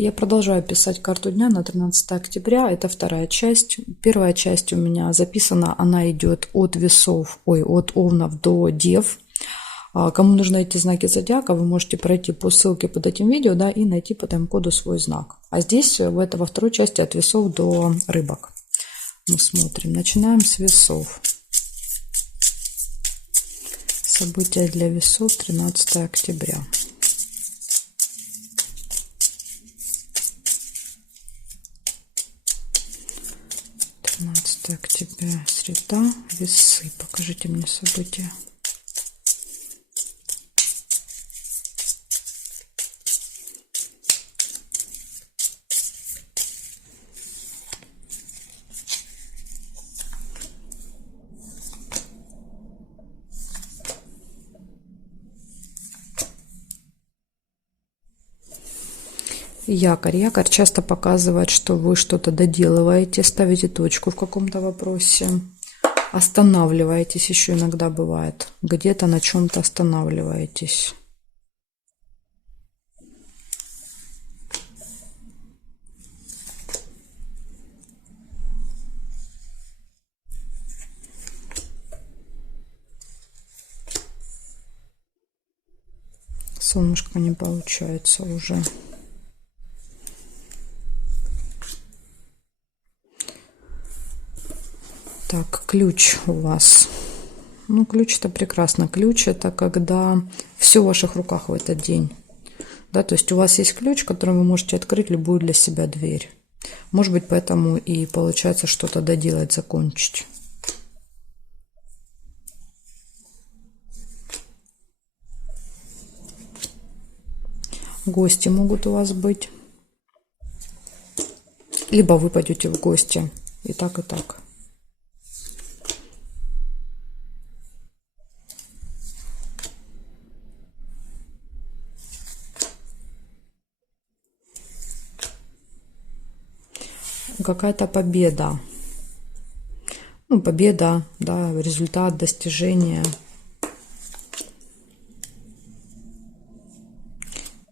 Я продолжаю писать карту дня на 13 октября. Это вторая часть. Первая часть у меня записана, она идет от весов, от овнов до дев. Кому нужны эти знаки зодиака, вы можете пройти по ссылке под этим видео, да, и найти по тайм-коду свой знак. А здесь, во второй части, от весов до рыбок. Мы смотрим. Начинаем с весов. События для весов 13 октября. 13 октября, среда, весы. Покажите мне события. Якорь. Якорь часто показывает, что вы что-то доделываете, ставите точку в каком-то вопросе, останавливаетесь, еще иногда бывает, где-то на чем-то останавливаетесь. Солнышко не получается уже. Так, ключ у вас. Ну, ключ это прекрасно. Ключ это когда все в ваших руках в этот день. Да, то есть у вас есть ключ, которым вы можете открыть любую для себя дверь. Может быть, поэтому и получается что-то доделать, закончить. Гости могут у вас быть. Либо вы пойдете в гости. И так, и так. Какая-то победа. Ну, победа, да, результат, достижение.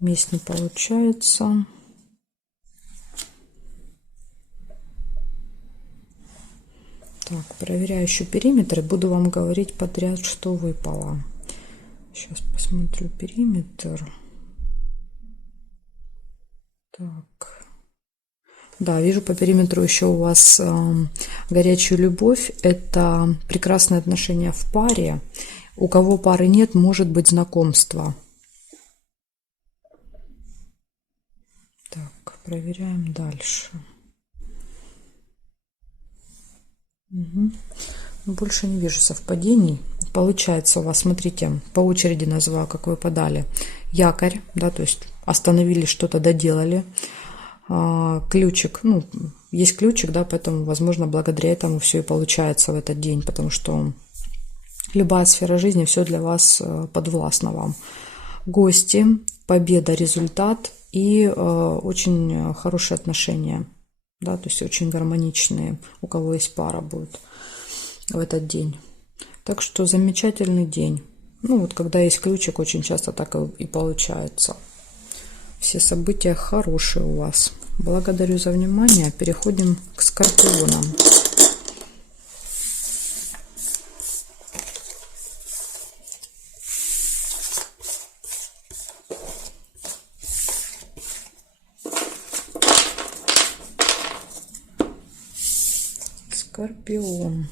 Месть не получается. Так, проверяю еще периметр и буду вам говорить подряд, что выпало. Сейчас посмотрю периметр. Так. Да, вижу по периметру еще у вас горячую любовь. Это прекрасные отношения в паре. У кого пары нет, может быть знакомство. Так, проверяем дальше. Угу. Больше не вижу совпадений. Получается у вас, смотрите, по очереди называю, как вы подали. Якорь, да, то есть остановили, что-то доделали. Ключик, ну, есть ключик, да, поэтому, возможно, благодаря этому все и получается в этот день, потому что любая сфера жизни, все для вас подвластно вам. Гости, победа, результат и очень хорошие отношения, да, то есть очень гармоничные, у кого есть пара будет в этот день. Так что замечательный день. Ну, вот когда есть ключик, очень часто так и получается. Все события хорошие у вас. Благодарю за внимание. Переходим к скорпионам. Скорпион.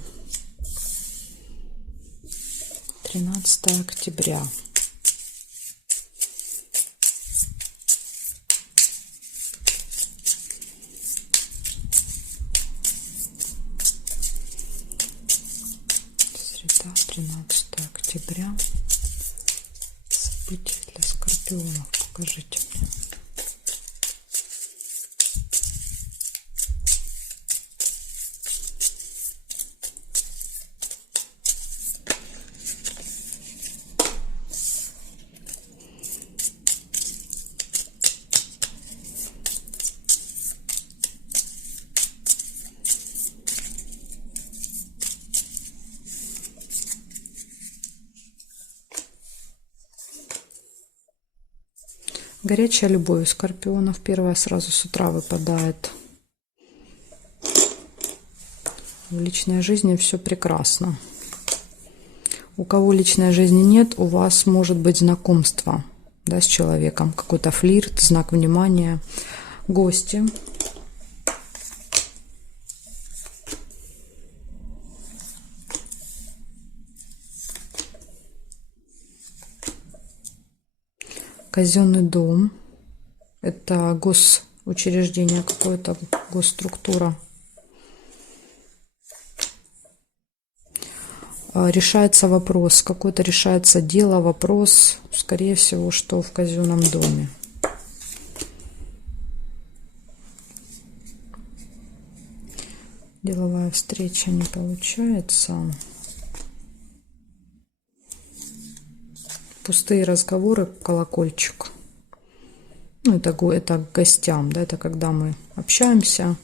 13 октября. Среда, 13 октября. События для скорпионов. Покажите мне. Горячая любовь у скорпионов. Первая сразу с утра выпадает. В личной жизни все прекрасно. У кого личной жизни нет, у вас может быть знакомство, да, с человеком. Какой-то флирт, знак внимания. Гости. Казенный дом. Это госучреждение, какое-то госструктура. Решается вопрос, какое-то решается дело, вопрос, скорее всего, что в казенном доме. Деловая встреча не получается. Пустые разговоры, колокольчик. Ну, это к гостям, да, это когда мы общаемся,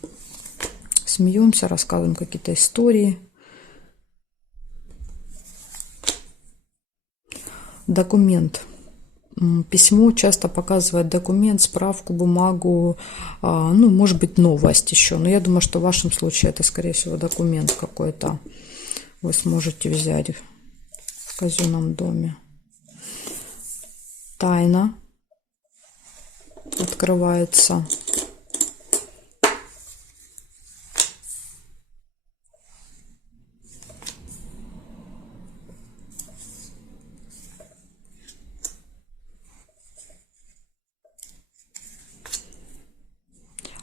смеемся, рассказываем какие-то истории. Документ. Письмо часто показывает документ, справку, бумагу, ну, может быть, новость еще. Но я думаю, что в вашем случае это, скорее всего, документ какой-то вы сможете взять в казенном доме. Тайна открывается.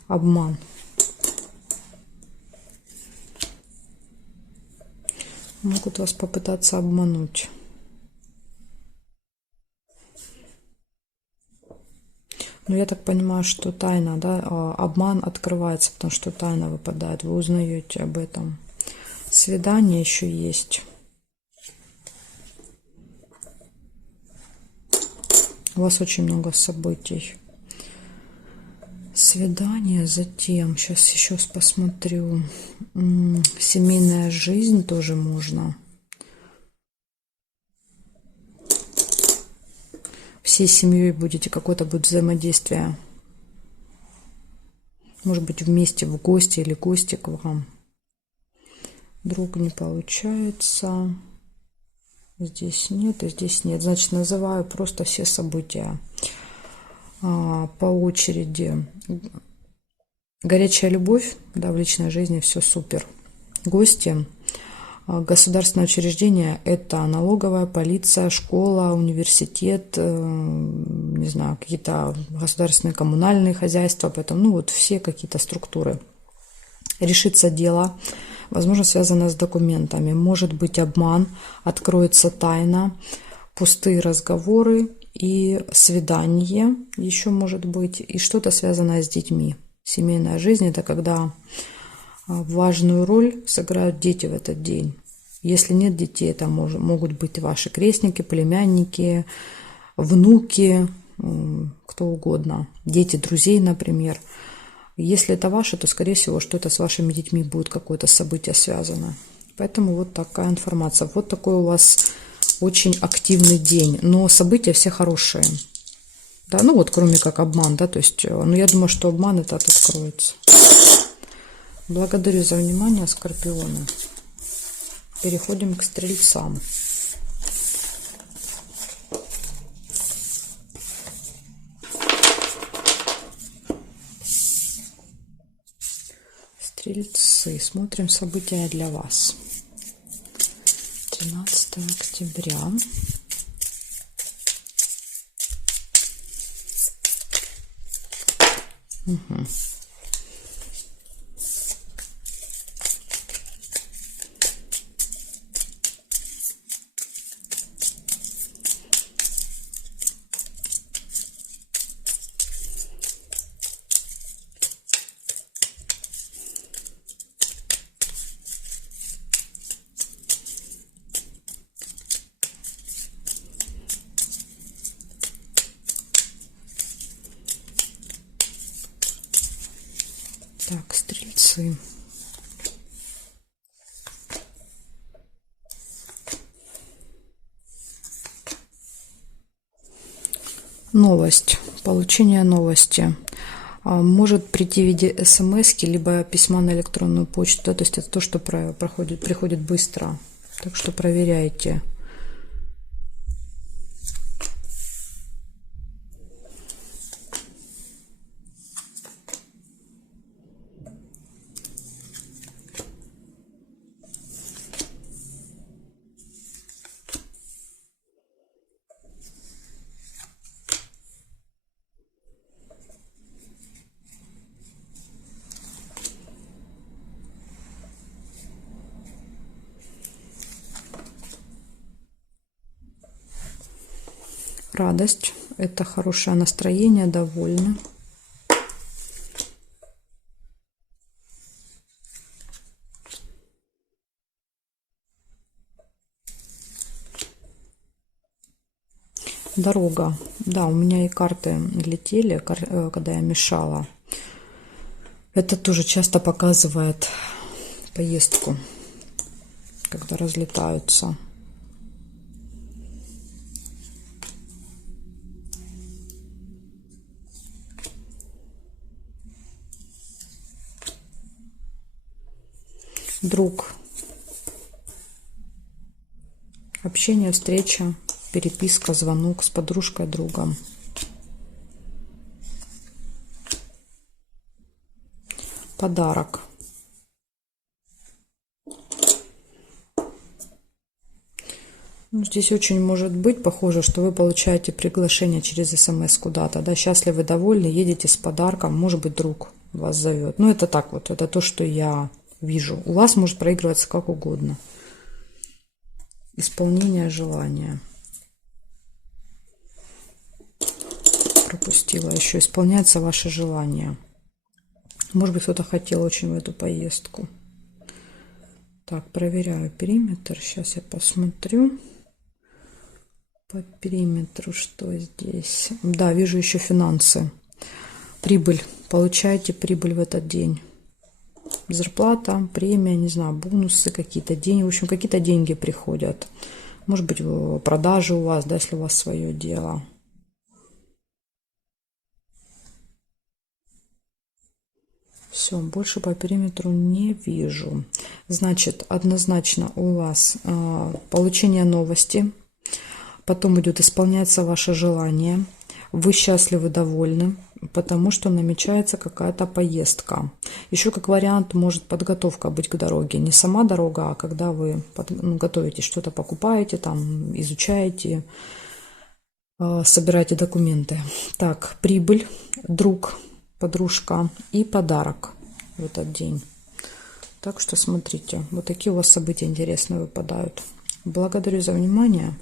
Обман. Могут вас попытаться обмануть. Но я так понимаю, что тайна, да, обман открывается, потому что тайна выпадает, вы узнаете об этом. Свидание еще есть. У вас очень много событий. Свидание, затем, сейчас еще посмотрю, семейная жизнь тоже можно. Всей семьей будете, какое-то будет взаимодействие. Может быть, вместе в гости или гости к вам. Друг не получается. Здесь нет и здесь нет. Значит, называю просто все события по очереди. Горячая любовь, да, в личной жизни все супер. Гости. Государственное учреждение – это налоговая, полиция, школа, университет, не знаю, какие-то государственные коммунальные хозяйства, поэтому, ну, вот все какие-то структуры. Решится дело, возможно, связано с документами, может быть обман, откроется тайна, пустые разговоры и свидание еще может быть, и что-то связанное с детьми. Семейная жизнь – это когда важную роль сыграют дети в этот день. Если нет детей, это могут быть ваши крестники, племянники, внуки, кто угодно. Дети друзей, например. Если это ваше, то, скорее всего, что это с вашими детьми будет какое-то событие связано. Поэтому вот такая информация. Вот такой у вас очень активный день. Но события все хорошие. Да, ну вот кроме как обман, да, то есть, ну я думаю, что обман этот откроется. Благодарю за внимание, скорпионы. Переходим к стрельцам. Стрельцы. Смотрим события для вас. 13 октября. Угу. Так, стрельцы. Новость. Получение новости. Может прийти в виде смс либо письма на электронную почту. Да, то есть это то, что приходит быстро. Так что проверяйте. Радость – это хорошее настроение, довольны. Дорога. Да, у меня и карты летели, когда я мешала. Это тоже часто показывает поездку, когда разлетаются. Друг. Общение, встреча, переписка, звонок с подружкой, другом. Подарок. Ну, здесь очень может быть похоже, что вы получаете приглашение через СМС куда-то. Да, счастливы, довольны, едете с подарком. Может быть, друг вас зовет. Ну, это так вот, это то, что я вижу. У вас может проигрываться как угодно. Исполнение желания. Пропустила еще. Исполняется ваше желание. Может быть, кто-то хотел очень в эту поездку. Так, проверяю периметр. Сейчас я посмотрю. По периметру, что здесь? Да, вижу еще финансы. Прибыль. Получаете прибыль в этот день. Зарплата, премия, не знаю, бонусы какие-то, деньги. В общем, какие-то деньги приходят. Может быть, продажи у вас, да, если у вас свое дело. Все, больше по периметру не вижу. Значит, однозначно у вас получение новости. Потом идет исполняется ваше желание. Вы счастливы, довольны, потому что намечается какая-то поездка. Еще как вариант может подготовка быть к дороге. Не сама дорога, а когда вы готовите что-то, покупаете, там, изучаете, собираете документы. Так, прибыль, друг, подружка и подарок в этот день. Так что смотрите, вот такие у вас события интересные выпадают. Благодарю за внимание.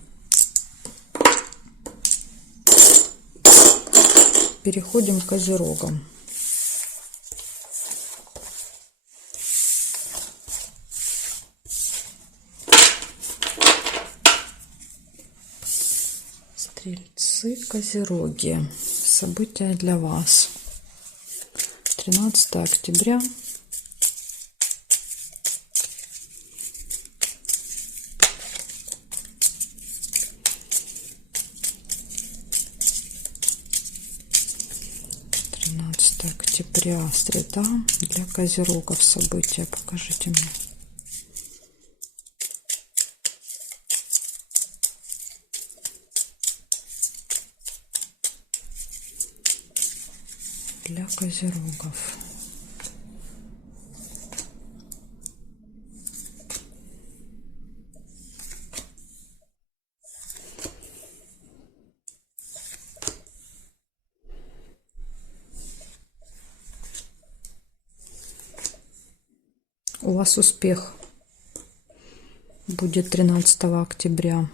Переходим к козерогам. Стрельцы, козероги. События для вас. 13 октября. Октября, среда, для козерогов события. Покажите мне. Для козерогов. У вас успех будет 13 октября.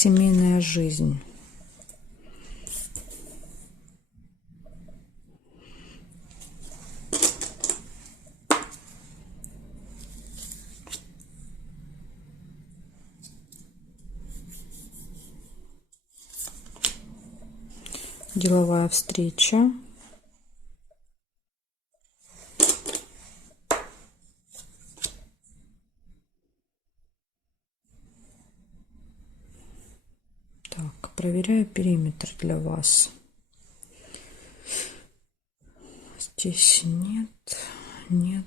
семейная жизнь. Деловая встреча. Так, проверяю периметр для вас. Здесь нет, нет.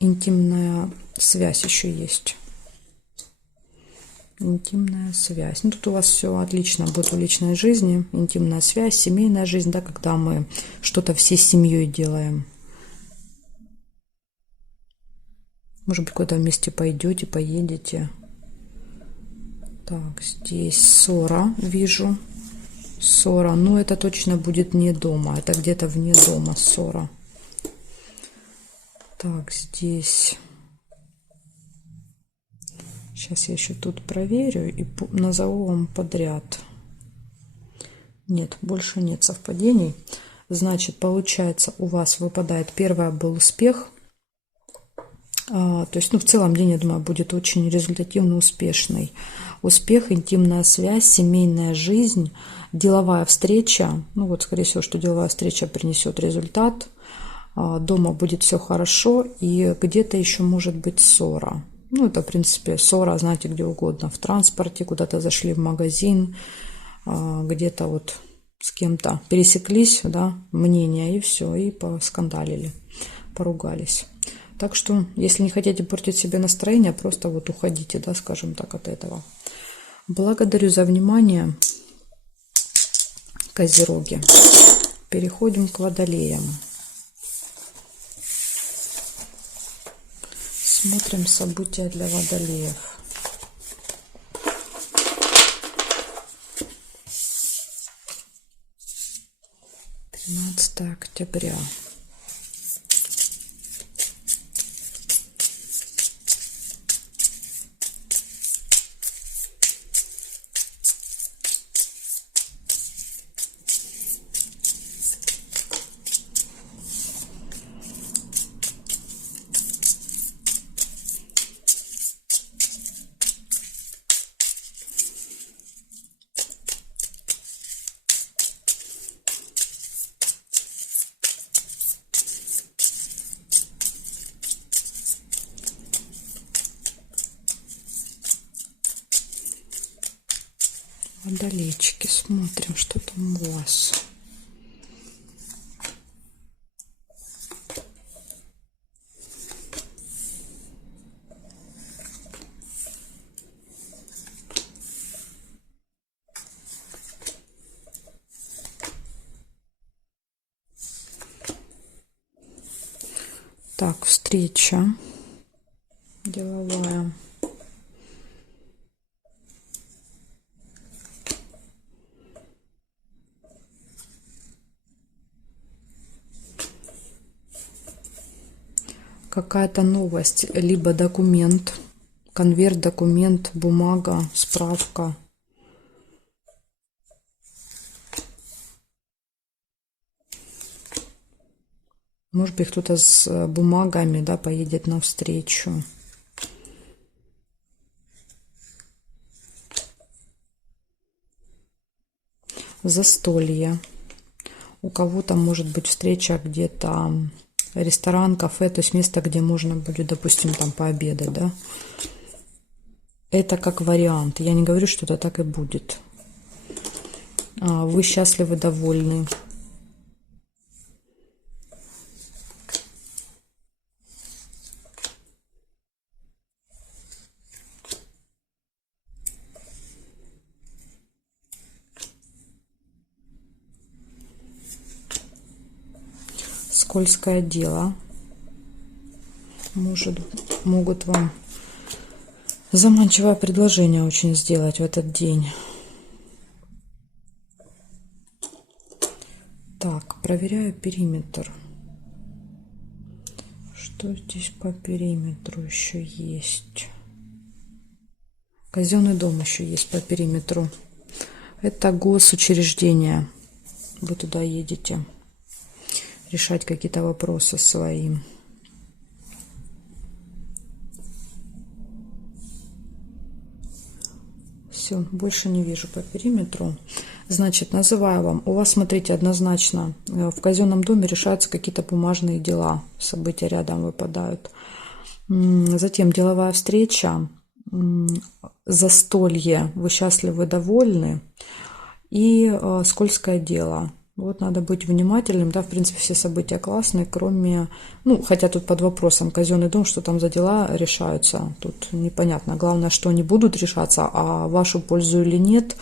Интимная связь еще есть. Интимная связь. Ну, тут у вас все отлично будет в личной жизни. Интимная связь, семейная жизнь, да, когда мы что-то всей семьей делаем. Может быть, куда-то вместе пойдете, поедете. Так, здесь ссора вижу. Ссора. Но это точно будет не дома. Это где-то вне дома ссора. Так, здесь... Сейчас я еще тут проверю и назову вам подряд. Нет, больше нет совпадений. Значит, получается, у вас выпадает первое был успех. То есть, ну, в целом день, я думаю, будет очень результативно успешный. Успех, интимная связь, семейная жизнь, деловая встреча. Ну, вот, скорее всего, что деловая встреча принесет результат. Дома будет все хорошо. И где-то еще может быть ссора. Ну, это, в принципе, ссора, знаете, где угодно. В транспорте, куда-то зашли в магазин, где-то вот с кем-то пересеклись, да, мнения, и все, и поскандалили, поругались. Так что, если не хотите портить себе настроение, просто вот уходите, да, скажем так, от этого. Благодарю за внимание, козероги. Переходим к водолеям. Смотрим события для водолеев. октября. Водолейчики, смотрим, что там у вас. Так, встреча деловая. Какая-то новость, либо документ, конверт, документ, бумага, справка. Может быть, кто-то с бумагами, да, поедет навстречу. Застолье. У кого-то может быть встреча где-то, ресторан, кафе, то есть место, где можно будет, допустим, там пообедать, да. Это как вариант. Я не говорю, что это так и будет. Вы счастливы, довольны. Скользкое дело. Могут вам заманчивое предложение очень сделать в этот день. Так, проверяю периметр. Что здесь по периметру еще есть? Казенный дом еще есть по периметру. Это госучреждение. Вы туда едете решать какие-то вопросы свои. Все, больше не вижу по периметру. Значит, называю вам. У вас, смотрите, однозначно в казенном доме решаются какие-то бумажные дела. События рядом выпадают. Затем деловая встреча, застолье. Вы счастливы, довольны. И скользкое дело. Вот надо быть внимательным, да, в принципе, все события классные, кроме, ну, хотя тут под вопросом казенный дом, что там за дела решаются, тут непонятно. Главное, что они будут решаться, а в вашу пользу или нет,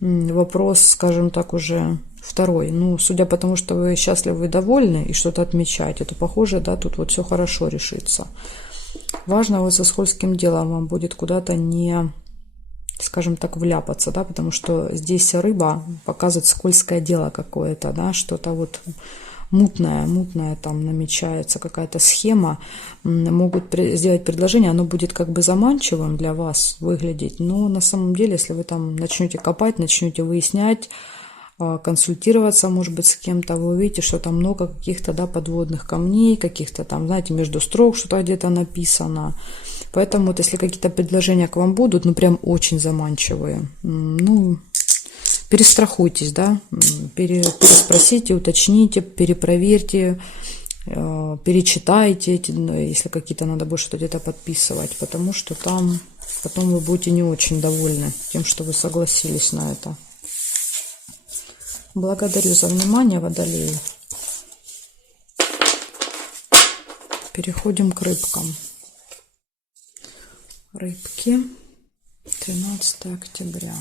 вопрос, скажем так, уже второй. Ну, судя по тому, что вы счастливы и довольны и что-то отмечаете, то похоже, да, тут вот все хорошо решится. Важно вот со скользким делом вам будет куда-то не, скажем так, вляпаться, да, потому что здесь рыба показывает скользкое дело какое-то, да, что-то вот мутное там намечается, какая-то схема, могут сделать предложение, оно будет как бы заманчивым для вас выглядеть, но на самом деле, если вы там начнете копать, начнете выяснять, консультироваться, может быть, с кем-то, вы увидите, что там много каких-то, да, подводных камней, каких-то там, знаете, между строк что-то где-то написано. Поэтому вот если какие-то предложения к вам будут, ну, прям очень заманчивые, ну, перестрахуйтесь, да, переспросите, уточните, перепроверьте, перечитайте, если какие-то надо будет что-то где-то подписывать, потому что там потом вы будете не очень довольны тем, что вы согласились на это. Благодарю за внимание, водолеи. Переходим к рыбкам. Рыбки, 13 октября.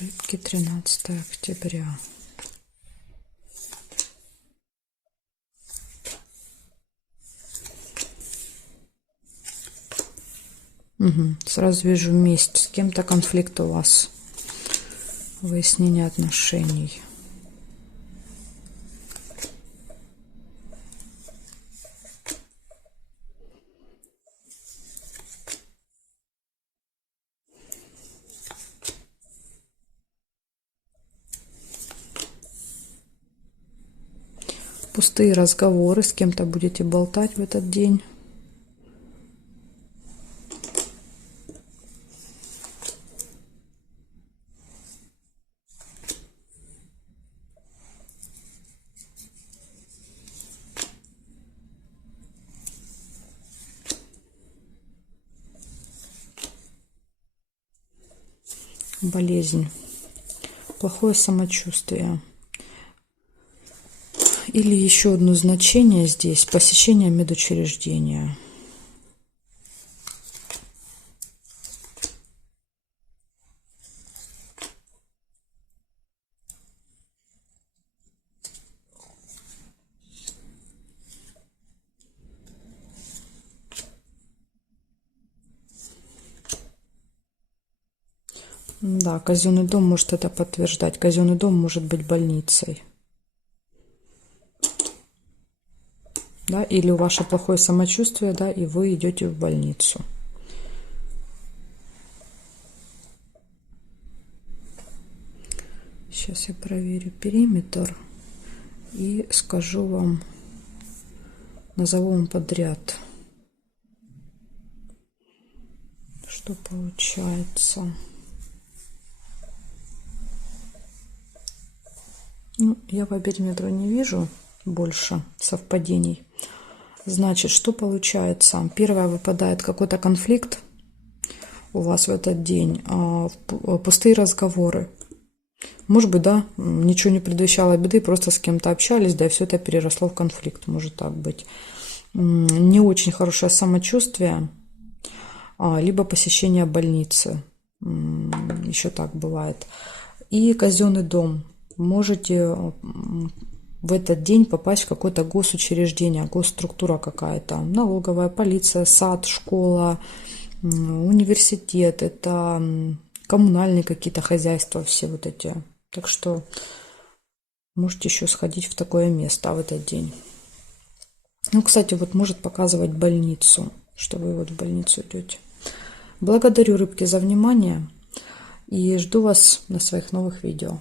Рыбки, 13 октября. Сразу вижу месть. С кем-то конфликт у вас. Выяснение отношений. Пустые разговоры, с кем-то будете болтать в этот день. Болезнь. Плохое самочувствие. Или еще одно значение здесь. Посещение медучреждения. Да, казенный дом может это подтверждать. Казенный дом может быть больницей. Да, или ваше плохое самочувствие, да, и вы идете в больницу. Сейчас я проверю периметр и скажу вам, назову вам подряд, что получается. Ну, я по периметру не вижу больше совпадений. Значит, что получается? Первое, выпадает какой-то конфликт у вас в этот день, пустые разговоры. Может быть, да, ничего не предвещало беды, просто с кем-то общались, да, и все это переросло в конфликт, может так быть. Не очень хорошее самочувствие. либо посещение больницы. Еще так бывает. И казенный дом. Можете в этот день попасть в какое-то госучреждение, госструктура какая-то. Налоговая, полиция, сад, школа, университет. Это коммунальные какие-то хозяйства, все вот эти. Так что можете еще сходить в такое место в этот день. Ну, кстати, вот может показывать больницу, что вы вот в больницу идете. Благодарю, рыбки, за внимание и жду вас на своих новых видео.